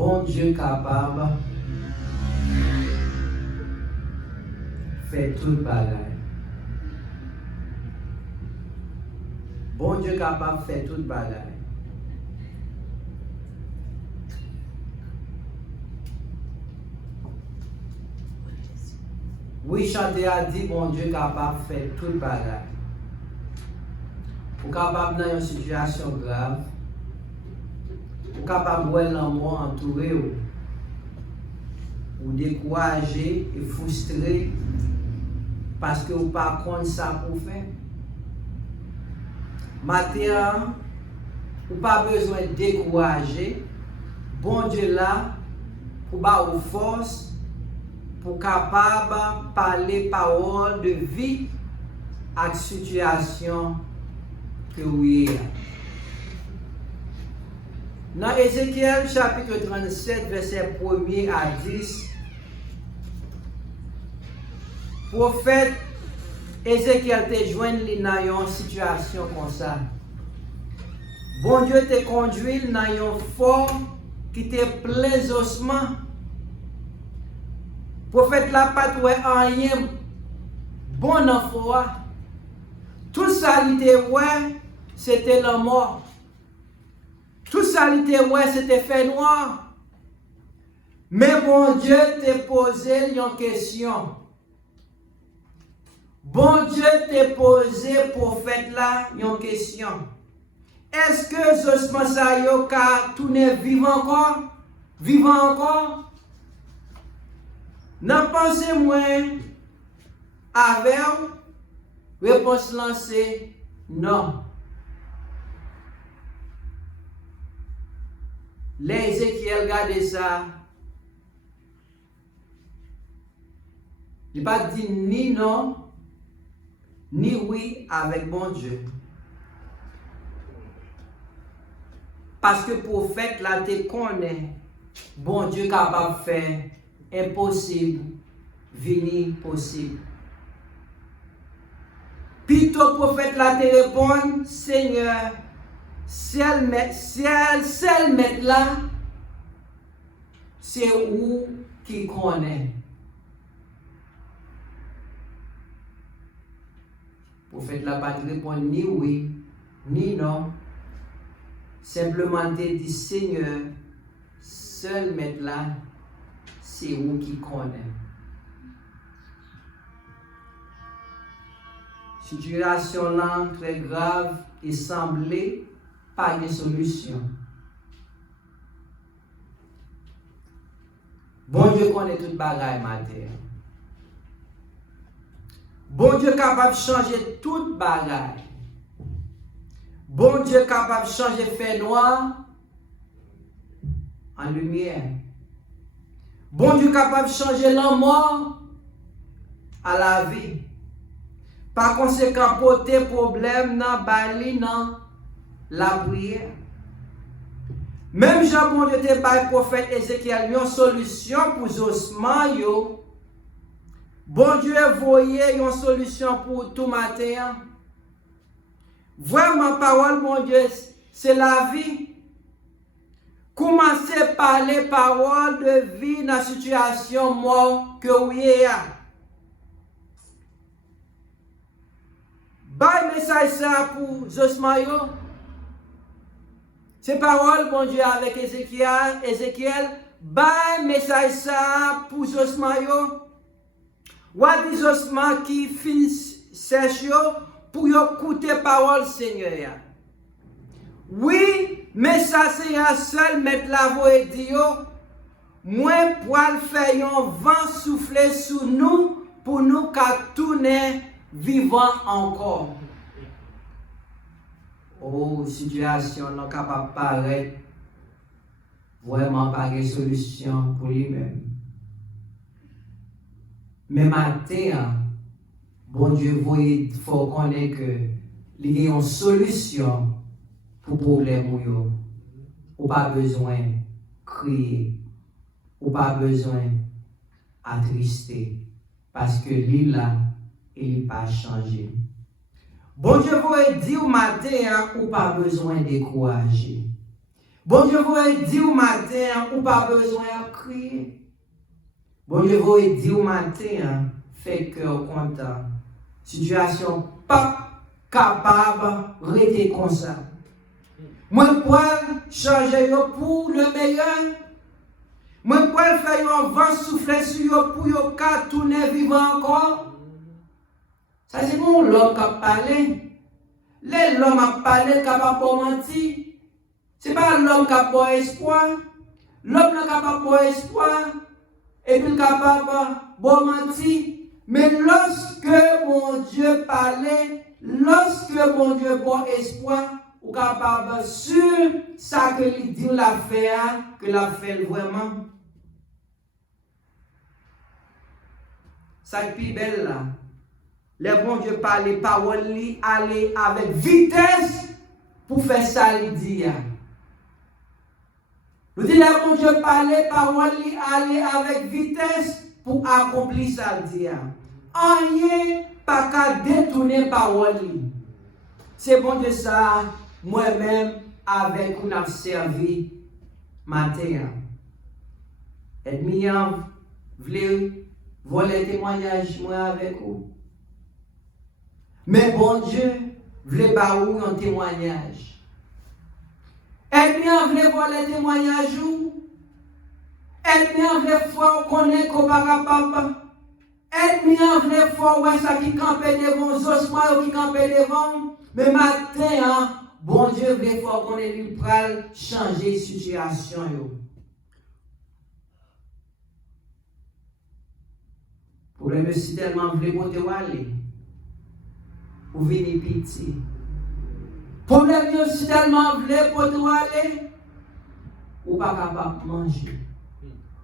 Bon Dieu capable fait tout bagaille. Bon Dieu capable fait tout bagaille. Oui, chanter a dit bon Dieu capable fait tout bagaille. Ou capable dans une situation grave. Ou capable de voir l'amour entouré ou découragé et frustré parce que vous pas contre ça pour faire. Maintenant, vous pas besoin de décourager. Bon Dieu là pour avoir une force pour capable de parler parole de vie à la situation que vous avez. Dans Ézéchiel chapitre 37, verset 1er à 10, prophète Ézéchiel te joint dans une situation comme ça. Bon Dieu te conduit dans une forme qui te plaît ossements. Prophète la pas rien bon dans foi. Tout ça il était ouais, c'était la mort. Tout ça il était ouais, c'était fait noir. Mais bon Dieu t'a posé une question. Bon Dieu t'a posé prophète là une question. Est-ce que Zosma Sayo ka tourné vivant encore? Vivant encore? N'a pensé moi avec réponse lancée non. Les Ézéchiel regardez ça. Il n'a pas dit ni non, ni oui avec bon Dieu. Parce que le prophète là te connaît, bon Dieu capable de faire impossible, venir possible. Puis ton prophète là te répond, Seigneur, seul maître là, c'est où qui connaît. Le prophète là pas te répondre ni oui, ni non. Simplement te dit, Seigneur, seul maître là, c'est où qui connaît. Situation là très grave et semblait pas de solution. Bon Dieu connaît toute bagaille matin. Bon Dieu capable de changer toute bagaille. Bon Dieu capable de changer fait noir en lumière. Bon Dieu capable de changer la mort à la vie. Par conséquent, porter problème dans bali dans la prière. Même Jean bon Dieu te par prophète Ézéchiel une solution pour ossements yo. Bon Dieu voyait une solution pour tout matin. Vraiment parole mon Dieu, c'est la vie. Commencez à parler parole de vie dans la situation mort que vous avez. Bye message ça pour Josmayo. C'est parole bon Dieu avec Ézéchiel. Bye message ça pour Josmayo. What is Josma qui fin sèche pour écouter parole Seigneur. Oui, mais ça c'est un seul mettre la voix et dire moi pour faire un vent souffler sur nous pour nous qu'à tourner vivant encore. Oh, situation non capable paraître vraiment pas de solution pour lui-même. Mais matin, bon Dieu, il faut connaître que il y a une solution pour le problème. Ou pas besoin de crier, ou pas besoin d'attrister, parce que l'île là, il n'a pas changé. Bon Dieu, vous dire au matin, ou pas besoin de décourager. Bon Dieu vous dit au matin, ou pas besoin de crier. Bon Dieu vous dit au matin, fait cœur content. Situation pas capable de rester comme ça. Moi, je peux changer pour le meilleur. Moi, je peux faire un vent souffler sur eux pour qu'ils tourner vivant encore. Ça, c'est mon l'homme qui a parlé. L'homme a parlé, qui a pas menti. Ce n'est pas l'homme qui a pas espoir. L'homme qui a pas espoir. Et puis capable de mentir. Mais lorsque mon Dieu parlait, lorsque mon Dieu bon espoir, ou capable sur ça que il dit la fait, que la fait vraiment. Ça est plus belle là. Le bon Dieu parlait, parole li aller avec vitesse pour faire ça il dit. Nous disons le bon Dieu parlait, parole li aller avec vitesse pour accomplir ça il dit. Rien pas qu'à détourner parole li. C'est bon Dieu ça. Moi-même, avec où nous servi matin. Et voulez voler témoignage moi avec vous. Mais bon Dieu, voulez pas où un témoignage. Et voulez voler témoignage ou. Et voulez fois connaître qu'on va capable. Et voulez fois ouais ça qui campait devant Zosma qui campait devant. Mais matin, bon Dieu veut voir qu'on est lui pral changer situation yo. Problème si tellement voulez monter ou aller. Ou venir petit. Problème si tellement voulez monter ou aller. Ou pas capable de manger.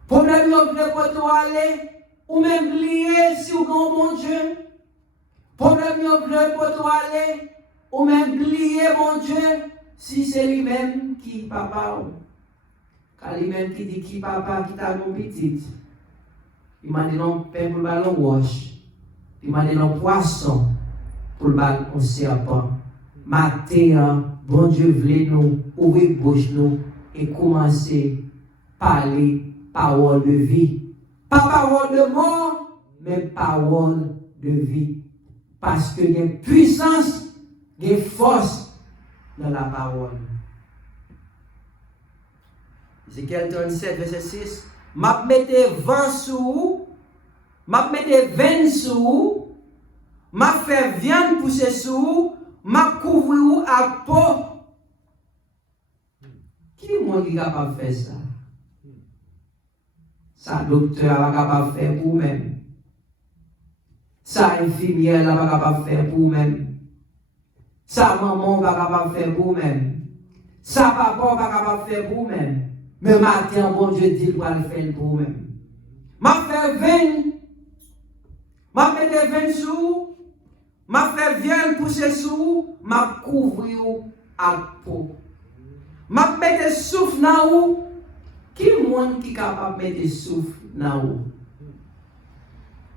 Problème voulez monter ou aller. Ou même oublier si ou bon Dieu. Problème voulez monter ou aller. Ou même oublier mon Dieu, si c'est lui-même qui papa. Car lui-même qui dit qui papa qui t'a mon petit. Il m'a dit non pain pour le ballon wash. Il m'a dit non poisson pour le ballon serpent. Matin, bon Dieu voulait nous ouvrir bouche nous et commencer à parler parole de vie. Pas parole de mort, mais parole de vie. Parce qu'il y a une puissance. Des forces dans la parole. Ézéchiel 37, verset 6. M'a mette vent sous, m'a mette veine sous, m'a fait viande pousser sous, m'a couvrir à peau. Qui est moi qui est capable de faire ça? Ça, docteur va capable de faire pour vous-même. Ça, infirmière va capable de faire pour vous-même. Ça, maman va capable de faire pour vous-même. Ça, papa va capable de faire pour vous-même. Mais matin, bon Dieu dit qu'il va le faire pour vous-même. M'a fait veine. M'a fait des veines sous. M'a fait viande pousser sous. M'a couvrir à peau. M'a fait des souffles dans vous. Qui est le monde qui est capable de mettre des souffles dans vous?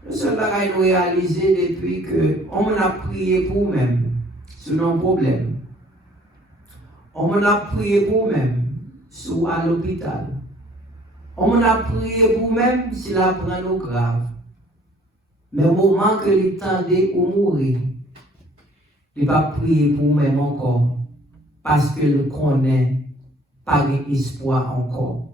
Le seul bagage nous réaliser depuis que on a prié pour vous-même. C'est un problème. On m'a prié pour vous-même, sous à l'hôpital. On m'a prié pour vous-même s'il apprend nous grave. Mais au moment que il tendait ou mourir, il va prier pour vous-même encore. Parce que le connaît pas d'espoir encore.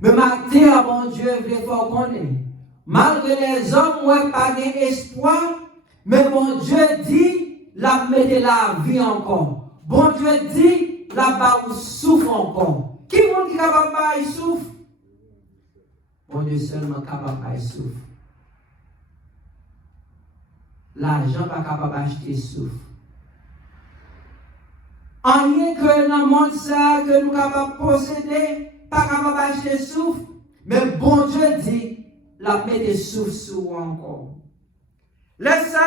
Mais matin, mon Dieu, il faut connaître. Malgré les hommes, ouais, pas d'espoir, mais mon Dieu dit, la mettre la vie encore. Bon Dieu dit, là-bas, vous souffre encore. Qui est capable de souffre? Bon Dieu seulement capable de souffre. L'argent pas capable d'acheter souffre. En rien que dans le monde ça, que nous capables de posséder, pas capable d'acheter souffre. Mais bon Dieu dit, la mettre souffre sur encore. Laisse ça,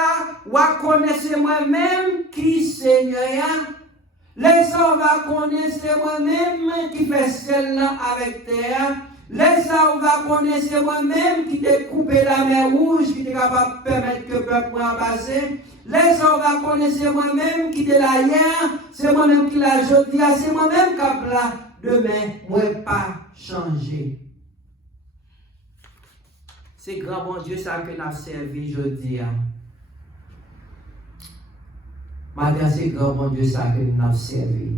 ou connaître moi-même qui Seigneur. Laisse ça, on va connaître moi-même qui fait celle-là avec terre. Laisse ça, on va connaître moi-même qui t'a coupé la mer rouge, qui est capable de permettre que le peuple puisse passer. Laisse ça, on va connaître moi-même qui t'a la hier. C'est moi-même qui l'a jeté. C'est moi-même qui a demain, moi pas changer. C'est grand bon Dieu ça que nous avons servi aujourd'hui. Maintenant, c'est grand bon Dieu ça que nous avons servi.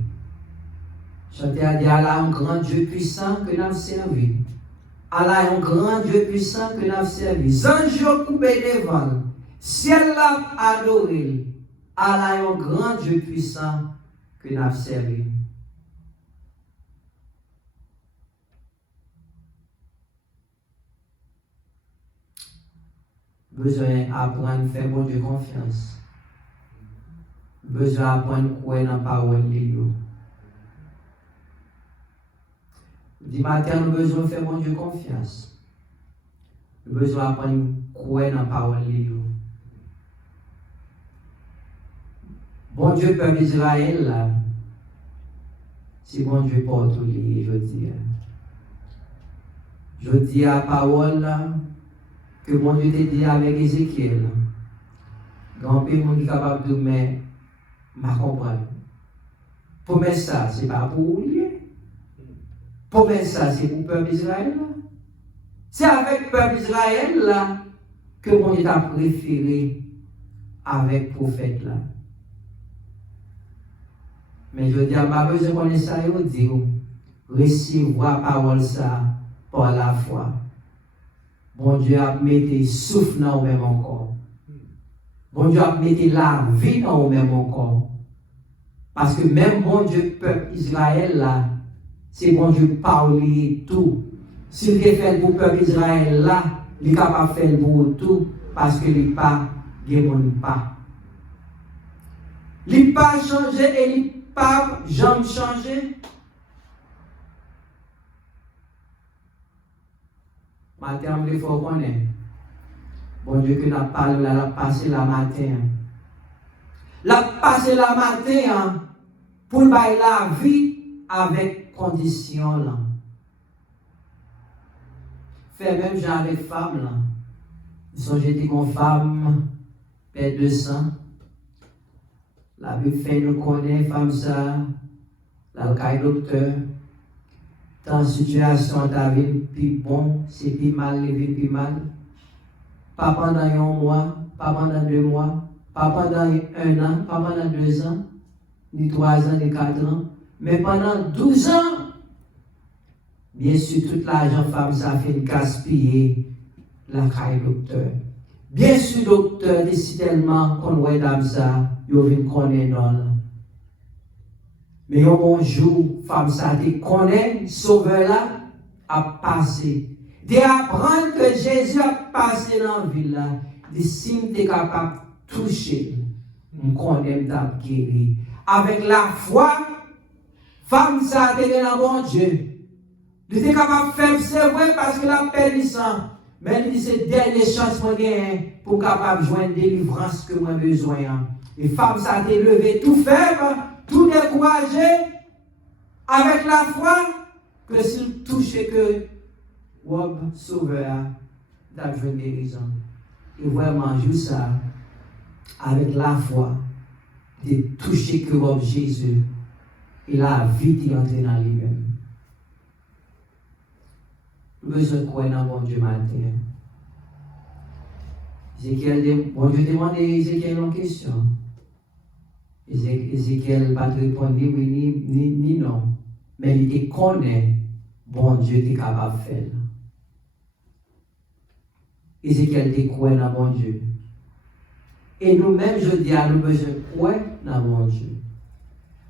Chanter à dire, Allah est un grand Dieu puissant que nous avons servi. Allah est un grand Dieu puissant que nous avons servi. Sans jour coupé devant, ciel l'a adoré. Allah est un grand Dieu puissant que nous avons servi. Besoin d'apprendre à faire bon Dieu confiance. Besoin d'apprendre à croire dans la parole de Dieu. Du matin, nous avons besoin de faire bon Dieu confiance. Nous avons besoin d'apprendre à croire dans la parole de Dieu. Bon Dieu, peuple Israël, là, c'est bon Dieu pour tout lier, je dis. Je dis à la parole là, que bon Dieu t'a dit avec Ézéchiel. Grand pays, mon est capable de me comprendre. Pour mettre ça, ce n'est pas pour vous lier. Pour mettre ça, c'est pour le peuple Israël. C'est avec le peuple Israël là que bon Dieu t'a préféré avec le prophète là. Mais je dis à ma besoin de connaître ça, je dis, recevoir la parole ça par la foi. Bon Dieu a mis souffle dans vous-même encore. Bon Dieu a mis la vie dans vous-même encore. Parce que même bon Dieu, peuple Israël là, c'est bon Dieu parler tout. S'il est fait pour le peuple Israël là, il est capable de faire pour tout. Parce que il n'est pas, il n'est pas. Il n'est pas changé et il n'est pas jamais changé. Matin, il faut connaître. Bon Dieu, que n'a parlé là, l'a passé la matin. L'a passé la matin pour bailler la vie avec condition là. Fait même genre avec femme là. Ils sont jetés comme femme, perd 200. La Bible fait nous connaître femme ça, la caille docteur. Dans la situation, ta vie plus bon, c'est plus mal, les vies plus mal. Pas pendant 1 mois, pas pendant 2 mois, pas pendant 1 an, pas pendant 2 ans, ni 3 ans, ni 4 ans, mais pendant 12 ans. Bien sûr, tout l'argent femme, ça fait gaspiller la caille docteur. Bien sûr, docteur, décide tellement qu'on voit dans ça, il vient connaître dans. Mais un bon jour, femme ça te connaît, sauveur là, a passé. D'apprendre que Jésus a passé dans la ville là, de si tu es capable de toucher, on connaît ta guéri. Avec la foi, femme ça te dans bon Dieu. Il était capable de faire, c'est vrai parce que la périssant. Mais il dit c'est dernière chance pour capable de joindre délivrance que moi besoin. Et femme ça te levé tout faible. Tout découragé, avec la foi, que s'il touchait que Wob Sauveur a une guérison. Et vraiment, juste ça, avec la foi, de toucher que Wob Jésus, il a vite entré dans lui-même. Nous avons besoin de croire dans bon Dieu matin. Bon Dieu demande à Ézéchiel une question. Ézéchiel n'a pas répondu ni non. Mais il connaît, bon Dieu est capable de faire. Ézéchiel te croit dans bon Dieu. Et nous-mêmes, je dis à nous besoin de croire dans bon Dieu.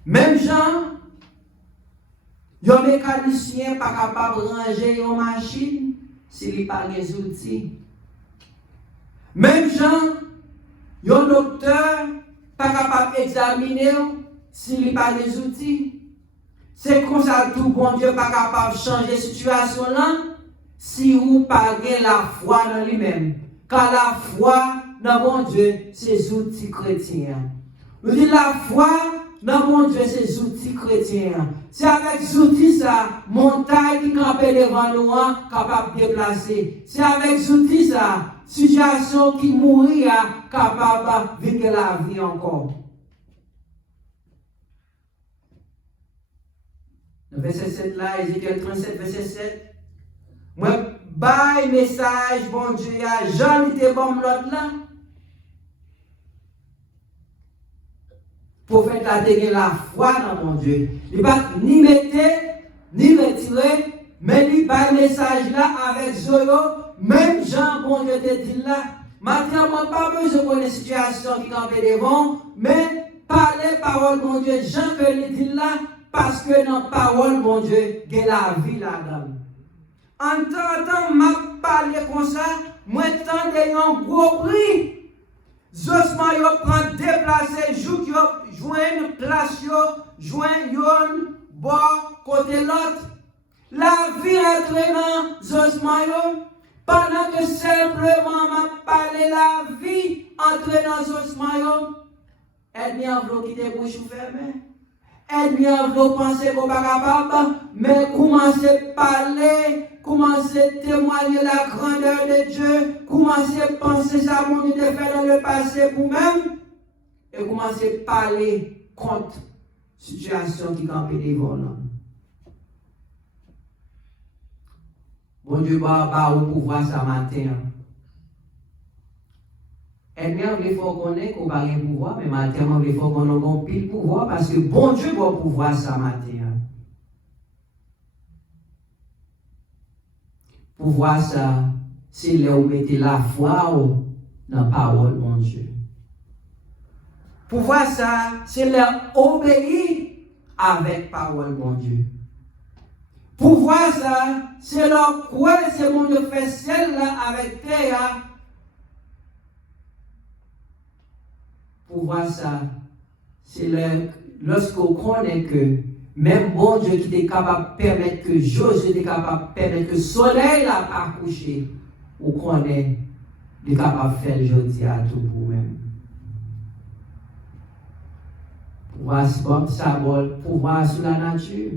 Même gens, un mécanicien pas capable de ranger une machine s'il n'a pas les outils. Même gens, un docteur pas capable d'examiner s'il n'a pas les outils. C'est comme ça tout bon Dieu pas capable de changer la situation là si vous pas la foi dans lui-même. Car la foi dans bon Dieu, c'est outils chrétiens. Nous disons la foi dans bon Dieu, c'est outils chrétiens. C'est avec ces outils ça, montagne qui campe devant nous, capable de déplacer. C'est avec ces outils ça, situation qui mourit, capable de vivre la vie encore. Dans verset 7 là, Ézéchiel 37, verset 7. Moi, bail message, bon Dieu, Jean était bon l'autre là. Prophète a gagné la foi dans mon Dieu. Il va ni mettre, ni retirer, mais il bail message là avec Zoyo, même Jean, bon Dieu te dit là. Maintenant, moi, pas besoin de connaître la situation qui est devant, mais parler parole, mon Dieu, Jean que il dit là, parce que dans la parole, mon Dieu, il y a la vie là-dedans. En tant que parlé comme ça, moi, tant de un gros prix. Zosman yo prend déplacer, joue yo joindre place yo, joindre yon bord côté l'autre. La vie est dans Zosman yo. Pendant que simplement m'a parlé la vie entre dans Zosman yo. Aide-moi à vouloir quitter bouche fermée. Aide-moi à vouloir penser qu'on pas capable, mais commencez à parler. Commencez à témoigner la grandeur de Dieu. Commencez à penser ça, mon Dieu, de faire dans le passé pour vous-même. Et commencez à parler contre la situation qui campe devant nous. Bon Dieu, va au pouvoir ce matin. Et bien, il faut qu'on ait qu'on n'a pas de pouvoir, mais maintenant, il faut qu'on ait pile pouvoir parce que bon Dieu va au pouvoir ce matin. Pouvoir ça, c'est là où mettez la foi dans la parole, mon Dieu. Pouvoir ça, c'est là obéir avec parole, mon Dieu. Pouvoir ça, c'est là quoi c'est mon Dieu fait celle-là avec terre. Pouvoir ça, c'est là lorsqu'on connaît que même bon Dieu qui est capable de permettre que Josué est capable de permettre que le soleil n'a pas couché, ou qu'on est capable de faire aujourd'hui à tout pour vous-même. Pouvoir sur la nature.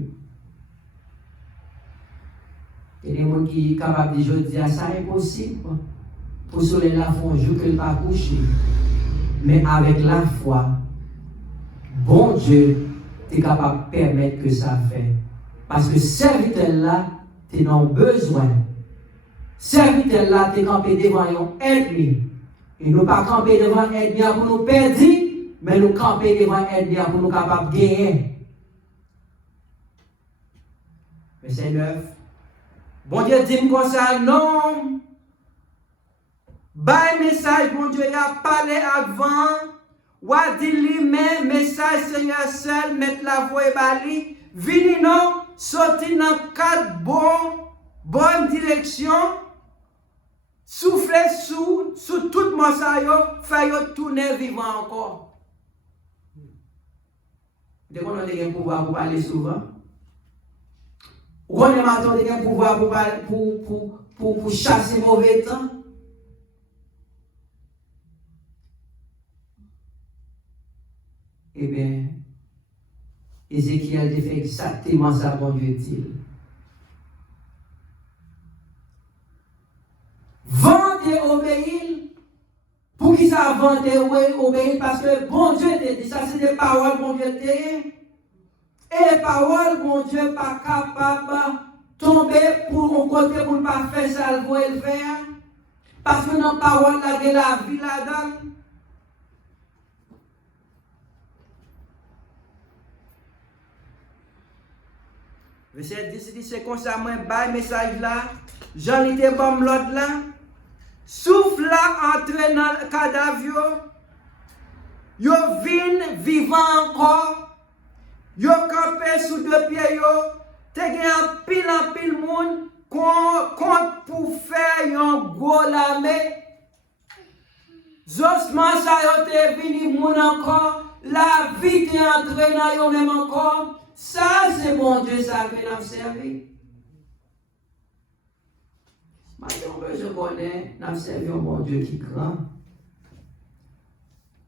Il y a des gens qui sont capables de dire aujourd'hui à ça impossible. Pour le soleil là font un jour qu'il n'a pas couché. Mais avec la foi, bon Dieu tu es capable de permettre que ça fait. Parce que serviteur là, tu as besoin. Serviteur là, tu es campé devant un ennemi. Et nous ne pas camper devant un ennemi pour nous perdre, mais nous camper devant un ennemi pour nous capables de gagner. Verset 9. Bon Dieu dit comme ça, non. Bail message, bon Dieu, il a parlé avant. Ou a dit lui-même, message Seigneur seul, mettre la voix et bali, vini non, sorti dans quatre bonne direction, souffler sous tout mon saillot, faire tourner vivant encore. Dès qu'on a des pouvoir pour parler souvent, on a des pouvoir pour chasser mauvais temps. Eh bien, Ézéchiel a fait exactement ça, bon Dieu dit. Vente et obéir. Pour qui ça vente et obéir? Parce que bon Dieu te dit, ça c'est des paroles, bon Dieu te dit. Et les paroles, bon Dieu, pas capable de tomber pour un côté pour ne pas faire ça, le faire. Parce que dans la parole, il y a la vie là-dedans. Verset 10 dit, c'est comme ça, moi, bail message là, j'en étais bon l'autre là, souffle là, entre dans le cadavre, yo vin vivant encore, yo campé sous deux pieds, yo, te gen pile monde, compte pour faire un gros lamé, Zosman sa yo te vini moun encore, la vie te entré dans yo même encore. Ça, c'est bon Dieu, ça que nous servi. Maintenant, je connais, nous servons un bon Dieu qui est grand.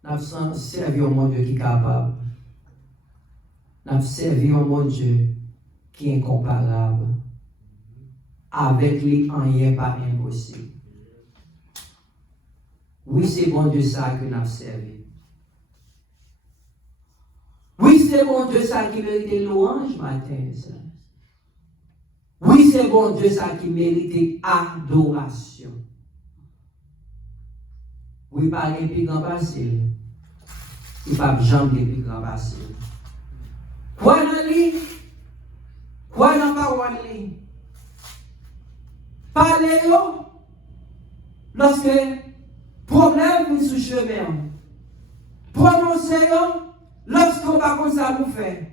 Nous servons un bon Dieu qui est capable. Nous servons un bon Dieu qui est incomparable. Avec lui, rien pas impossible. Oui, c'est bon Dieu ça que nous servons. Oui, c'est bon Dieu ça qui mérite louange matin. Oui, c'est bon Dieu ça qui mérite adoration. Oui, pas un plus grand passé. Il pas jamais plus grand passé. Quoi dans lui? Quoi dans parole lui? Parlez-vous lorsque problème est sous chemin. Prononcez-vous lorsqu'on va comme ça vous faire.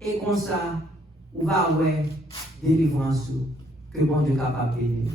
Et comme ça, on va avoir délivrance que bon Dieu est capable de bénir.